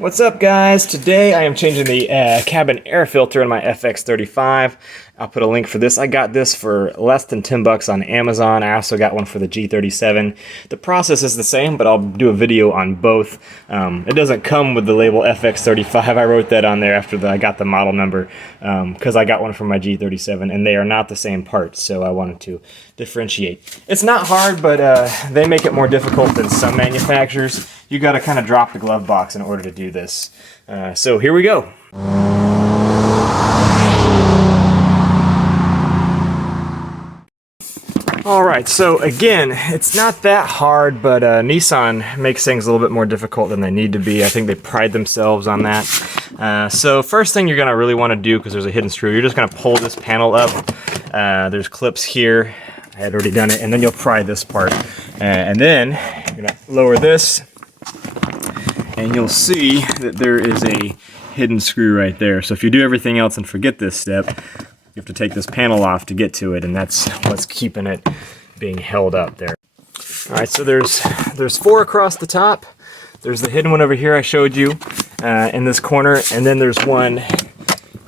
What's up, guys? Today I am changing the cabin air filter in my FX35. I'll put a link for this. I got this for less than 10 bucks on Amazon. I also got one for the G37. The process is the same, but I'll do a video on both. It doesn't come with the label FX35. I wrote that on there after I got the model number because I got one for my G37, and they are not the same parts, so I wanted to differentiate. It's not hard, but they make it more difficult than some manufacturers. You got to kind of drop the glove box in order to do this. So here we go. Alright, so again, it's not that hard, but Nissan makes things a little bit more difficult than they need to be. I think they pride themselves on that. So first thing you're going to really want to do, because there's a hidden screw, you're just going to pull this panel up. There's clips here. I had already done it, and then you'll pry this part. And then you're going to lower this, and you'll see that there is a hidden screw right there. So if you do everything else and forget this step, you have to take this panel off to get to it, and that's what's keeping it being held up there. Alright, so there's four across the top. There's the hidden one over here I showed you in this corner, and then there's one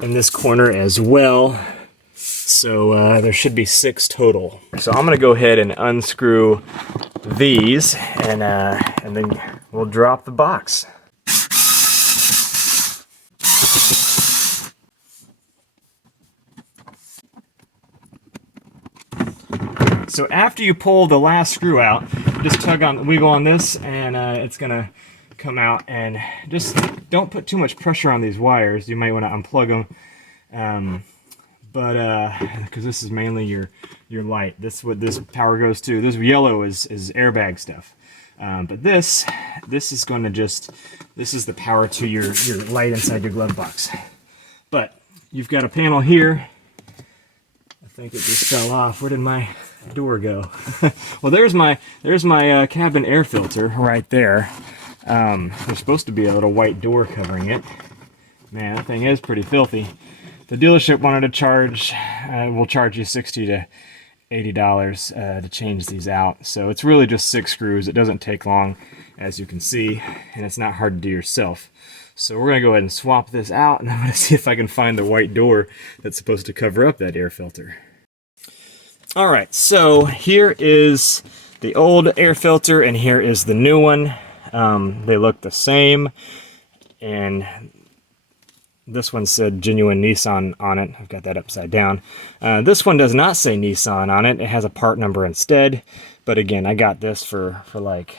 in this corner as well. So there should be 6 total. So I'm going to go ahead and unscrew these, and then we'll drop the box. So after you pull the last screw out, just tug on, wiggle on this, and it's gonna come out. And just don't put too much pressure on these wires. You might want to unplug them, because this is mainly your light. This is what this power goes to. This yellow is airbag stuff, but this is going to this is the power to your light inside your glove box. But you've got a panel here. I think it just fell off. Where did my door go? Well, there's my cabin air filter right there. There's supposed to be a little white door covering it. Man, that thing is pretty filthy. The dealership wanted to charge, we'll charge you $60 to $80 to change these out. So it's really just 6 screws. It doesn't take long, as you can see, and it's not hard to do yourself. So we're going to go ahead and swap this out, and I'm going to see if I can find the white door that's supposed to cover up that air filter. Alright, so here is the old air filter, and here is the new one. They look the same, and this one said genuine Nissan on it. I've got that upside down. This one does not say Nissan on it. It has a part number instead. But again, I got this for like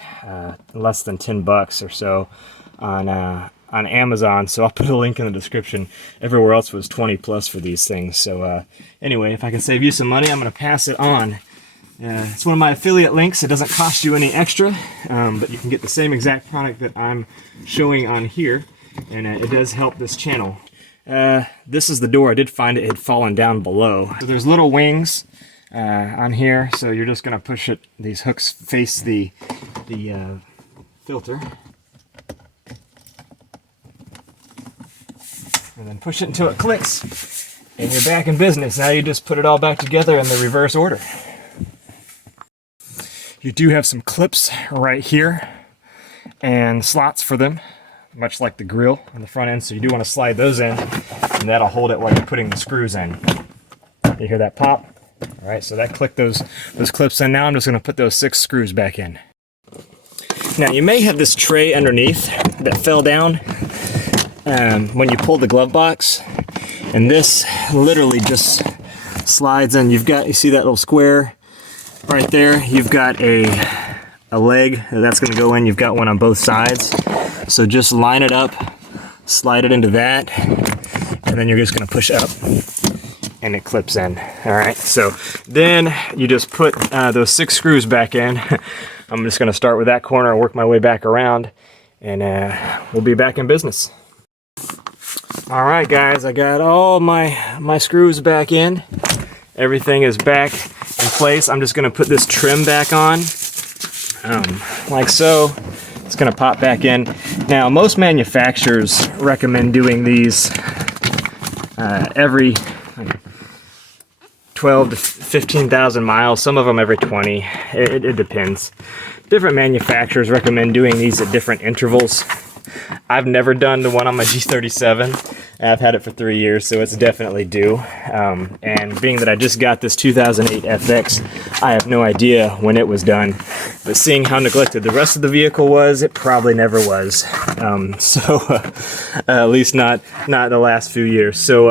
less than 10 bucks or so on Amazon. So I'll put a link in the description. Everywhere else was 20 plus for these things. So anyway, if I can save you some money, I'm going to pass it on. It's one of my affiliate links. It doesn't cost you any extra, but you can get the same exact product that I'm showing on here. And it does help this channel. This is the door. I did find it had fallen down below. So there's little wings on here, so you're just going to push it. These hooks face the filter. And then push it until it clicks, and you're back in business. Now you just put it all back together in the reverse order. You do have some clips right here, and slots for them, much like the grill on the front end, so you do want to slide those in, and that'll hold it while you're putting the screws in. You hear that pop? All right, so that clicked those clips in. Now I'm just going to put those 6 screws back in. Now you may have this tray underneath that fell down when you pulled the glove box, and this literally just slides in. You see that little square right there? You've got a leg that's going to go in. You've got one on both sides. So just line it up, slide it into that, and then you're just going to push up, and it clips in. All right, so then you just put those 6 screws back in. I'm just going to start with that corner and work my way back around, and we'll be back in business. All right, guys, I got all my screws back in. Everything is back in place. I'm just going to put this trim back on, like so. It's going to pop back in. Now, most manufacturers recommend doing these every 12 to 15,000 miles. Some of them every 20. It depends. Different manufacturers recommend doing these at different intervals. I've never done the one on my G37. I've had it for 3 years, so it's definitely due. And being that I just got this 2008 FX, I have no idea when it was done. But seeing how neglected the rest of the vehicle was, it probably never was. At least not the last few years. So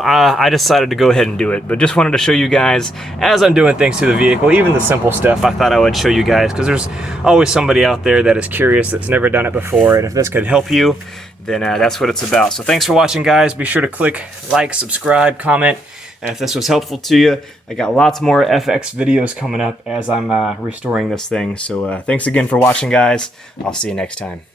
I decided to go ahead and do it, but just wanted to show you guys as I'm doing things to the vehicle, even the simple stuff. I thought I would show you guys because there's always somebody out there that is curious that's never done it before, and if this could help you, then that's what it's about. So thanks for watching, guys. Be sure to click like, subscribe, comment, and if this was helpful to you, I got lots more FX videos coming up as I'm restoring this thing. So thanks again for watching, guys. I'll see you next time.